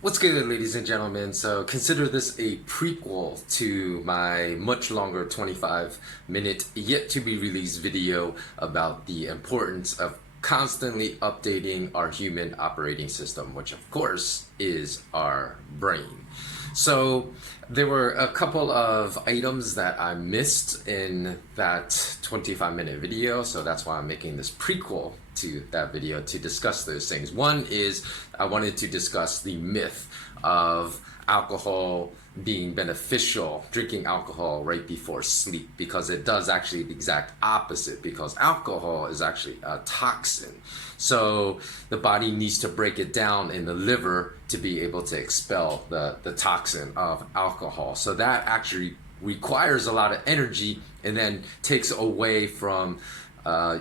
What's good, ladies and gentlemen? So consider this a prequel to my much longer 25-minute yet to be released video about the importance of constantly updating our human operating system, which of course is our brain. So there were a couple of items that I missed in that 25-minute video, so that's why I'm making this prequel to that video to discuss those things. One is I wanted to discuss the myth of alcohol being beneficial, drinking alcohol right before sleep, because it does actually the exact opposite, because alcohol is actually a toxin. So the body needs to break it down in the liver to be able to expel the toxin of alcohol. So that actually requires a lot of energy and then takes away from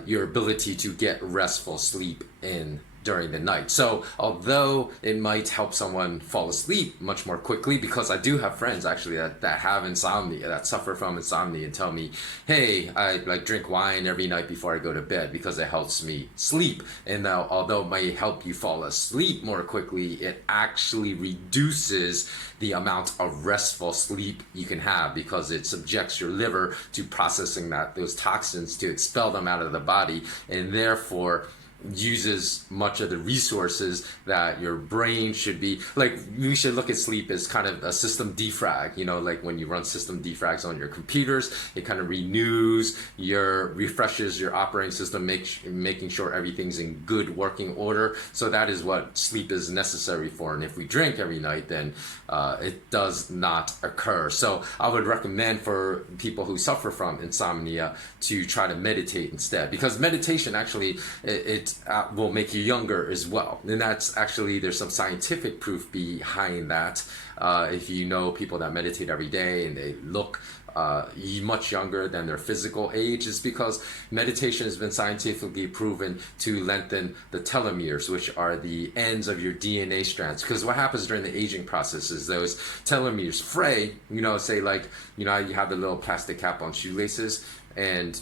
your ability to get restful sleep in during the night. So although it might help someone fall asleep much more quickly, because I do have friends actually that have insomnia, that suffer from insomnia, and tell me, hey, I like drink wine every night before I go to bed because it helps me sleep. And now, although it may help you fall asleep more quickly, it actually reduces the amount of restful sleep you can have, because it subjects your liver to processing those toxins to expel them out of the body, and therefore uses much of the resources that your brain should be. Like, we should look at sleep as kind of a system defrag, like when you run system defrags on your computers, it kind of refreshes your operating system, making sure everything's in good working order. So that is what sleep is necessary for. And if we drink every night, then it does not occur. So I would recommend for people who suffer from insomnia to try to meditate instead, because meditation actually, it will make you younger as well. And that's actually, there's some scientific proof behind that. If you know people that meditate every day and they look much younger than their physical age, is because meditation has been scientifically proven to lengthen the telomeres, which are the ends of your DNA strands. Because what happens during the aging process is those telomeres fray, say like, you have the little plastic cap on shoelaces, and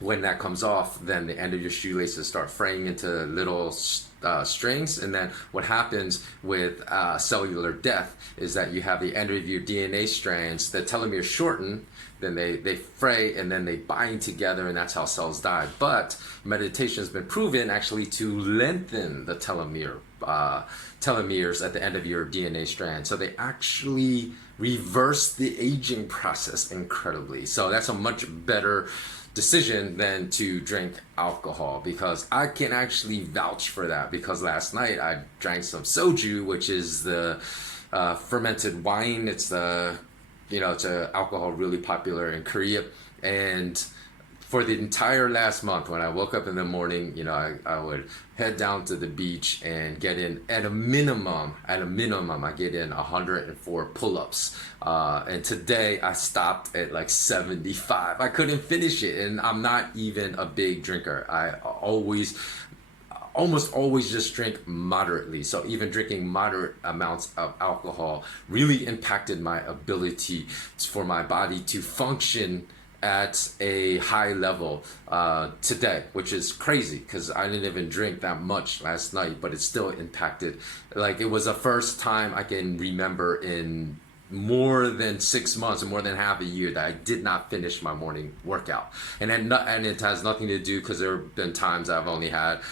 when that comes off, then the end of your shoelaces start fraying into little strings. And then what happens with cellular death is that you have the end of your DNA strands, the telomeres shorten, then they fray, and then they bind together, and that's how cells die. But meditation has been proven actually to lengthen the telomeres at the end of your DNA strand. So they actually reverse the aging process incredibly. So that's a much better decision than to drink alcohol, because I can actually vouch for that, because last night I drank some soju, which is the fermented wine. It's it's a alcohol really popular in Korea. And for the entire last month, when I woke up in the morning, I would head down to the beach and get in, at a minimum, I get in 104 pull-ups. And today I stopped at like 75. I couldn't finish it, and I'm not even a big drinker. I almost always just drink moderately. So even drinking moderate amounts of alcohol really impacted my ability for my body to function at a high level today, which is crazy, because I didn't even drink that much last night, but it still impacted. Like, it was the first time I can remember in more than 6 months, and more than half a year, that I did not finish my morning workout. And it has nothing to do, because there have been times I've only had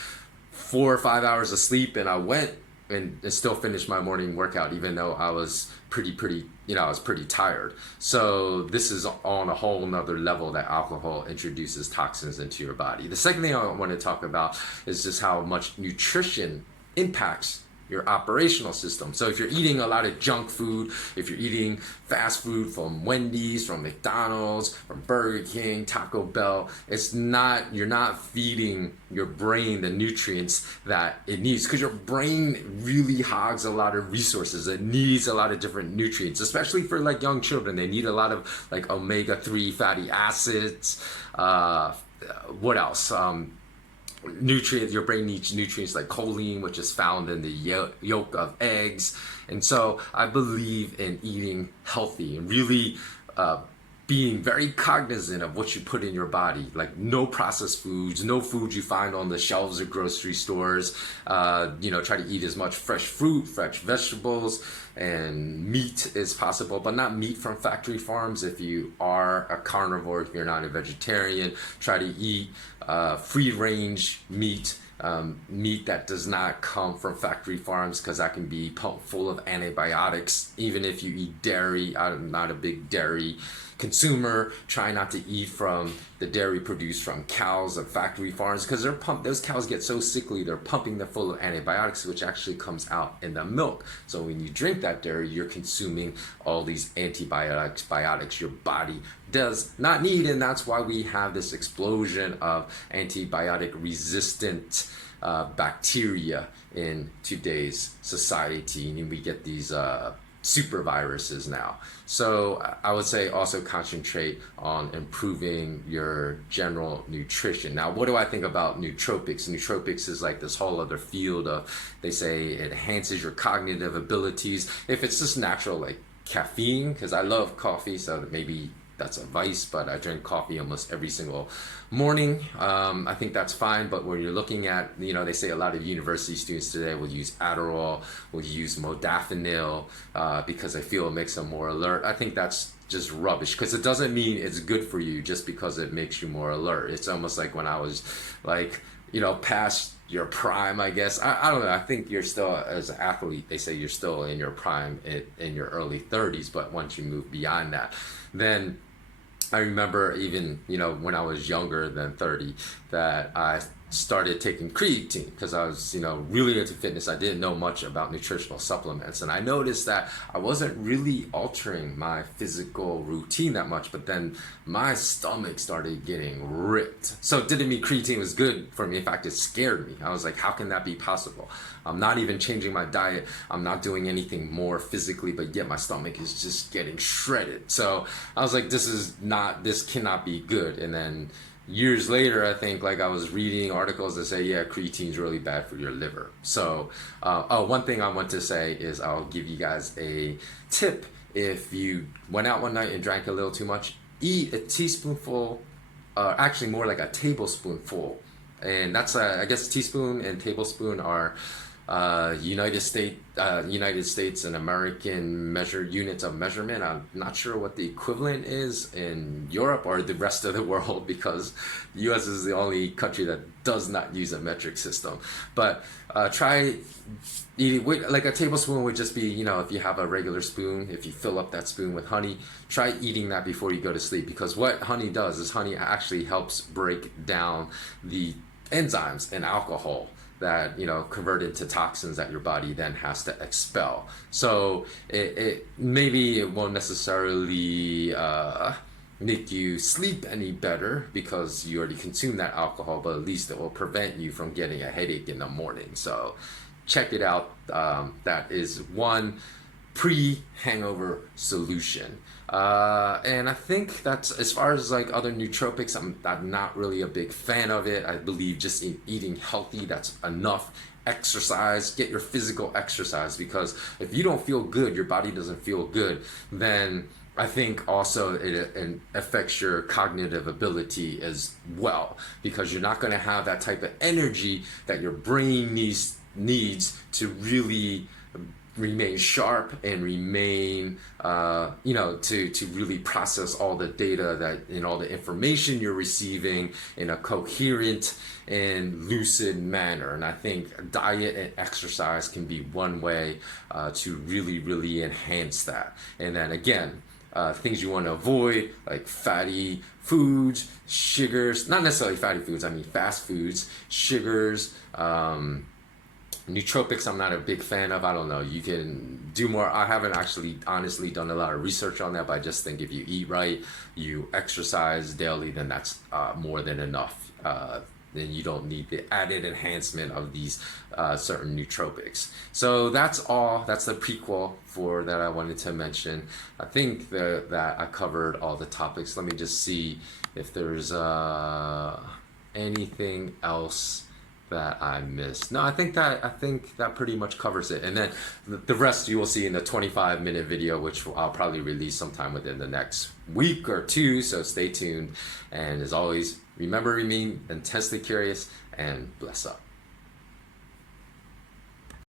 4 or 5 hours of sleep, and I went and still finished my morning workout, even though I was I was pretty tired. So this is on a whole nother level, that alcohol introduces toxins into your body. The second thing I want to talk about is just how much nutrition impacts your operational system. So if you're eating a lot of junk food, if you're eating fast food from Wendy's, from McDonald's, from Burger King, Taco Bell, you're not feeding your brain the nutrients that it needs, because your brain really hogs a lot of resources. It needs a lot of different nutrients, especially for like young children. They need a lot of like omega-3 fatty acids. What else? Nutrients. Your brain needs nutrients like choline, which is found in the yolk of eggs. And so I believe in eating healthy and really being very cognizant of what you put in your body, like no processed foods, no food you find on the shelves of grocery stores. Try to eat as much fresh fruit, fresh vegetables, and meat as possible, but not meat from factory farms. If you are a carnivore, if you're not a vegetarian, try to eat free range meat. Meat that does not come from factory farms, because that can be pumped full of antibiotics. Even if you eat dairy, I'm not a big dairy consumer. Try not to eat from the dairy produced from cows and factory farms, because those cows get so sickly, they're pumping them full of antibiotics, which actually comes out in the milk. So when you drink that dairy, you're consuming all these antibiotics your body does not need, and that's why we have this explosion of antibiotic resistant bacteria in today's society, and we get these super viruses now. So I would say also concentrate on improving your general nutrition. Now, what do I think about nootropics? Nootropics is like this whole other field of, they say it enhances your cognitive abilities. If it's just natural, like caffeine, because I love coffee, so maybe that's a vice, but I drink coffee almost every single morning. I think that's fine, but when you're looking at, they say a lot of university students today will use Adderall, will use modafinil, because they feel it makes them more alert. I think that's just rubbish, because it doesn't mean it's good for you just because it makes you more alert. It's almost like when I was like, past your prime, I guess. I don't know. I think you're still, as an athlete, they say you're still in your prime in your early 30s, but once you move beyond that, then I remember even, when I was younger than 30, that I started taking creatine because I was, really into fitness. I didn't know much about nutritional supplements. And I noticed that I wasn't really altering my physical routine that much, but then my stomach started getting ripped. So it didn't mean creatine was good for me. In fact, it scared me. I was like, how can that be possible? I'm not even changing my diet. I'm not doing anything more physically, but yet my stomach is just getting shredded. So I was like, this cannot be good. And then years later, I think, like, I was reading articles that say, yeah, creatine is really bad for your liver. So, one thing I want to say is I'll give you guys a tip. If you went out one night and drank a little too much, eat a teaspoonful, actually more like a tablespoonful. And that's, I guess, teaspoon and tablespoon are United States and American units of measurement. I'm not sure what the equivalent is in Europe or the rest of the world, because the US is the only country that does not use a metric system. But try eating, like a tablespoon would just be, if you have a regular spoon, if you fill up that spoon with honey, try eating that before you go to sleep, because what honey does is honey actually helps break down the enzymes in alcohol that convert into toxins that your body then has to expel. So it maybe it won't necessarily make you sleep any better because you already consumed that alcohol, but at least it will prevent you from getting a headache in the morning. So check it out. That is one pre-hangover solution. And I think that's, as far as like other nootropics, I'm not really a big fan of it. I believe just in eating healthy, that's enough. Exercise, get your physical exercise, because if you don't feel good, your body doesn't feel good, then I think also it affects your cognitive ability as well, because you're not going to have that type of energy that your brain needs to really remain sharp and remain, to really process all the data and all the information you're receiving in a coherent and lucid manner. And I think diet and exercise can be one way to really, really enhance that. And then again, things you want to avoid, like fatty foods, sugars, not necessarily fatty foods, I mean fast foods, sugars, nootropics I'm not a big fan of. I don't know, you can do more. I haven't actually honestly done a lot of research on that, but I just think if you eat right, you exercise daily, then that's more than enough. Then you don't need the added enhancement of these certain nootropics. So that's all. That's the prequel for that I wanted to mention. I think that I covered all the topics. Let me just see if there's anything else that I missed? No, I think that pretty much covers it. And then the rest you will see in the 25-minute video, which I'll probably release sometime within the next week or two. So stay tuned. And as always, remember, remain intensely curious and bless up.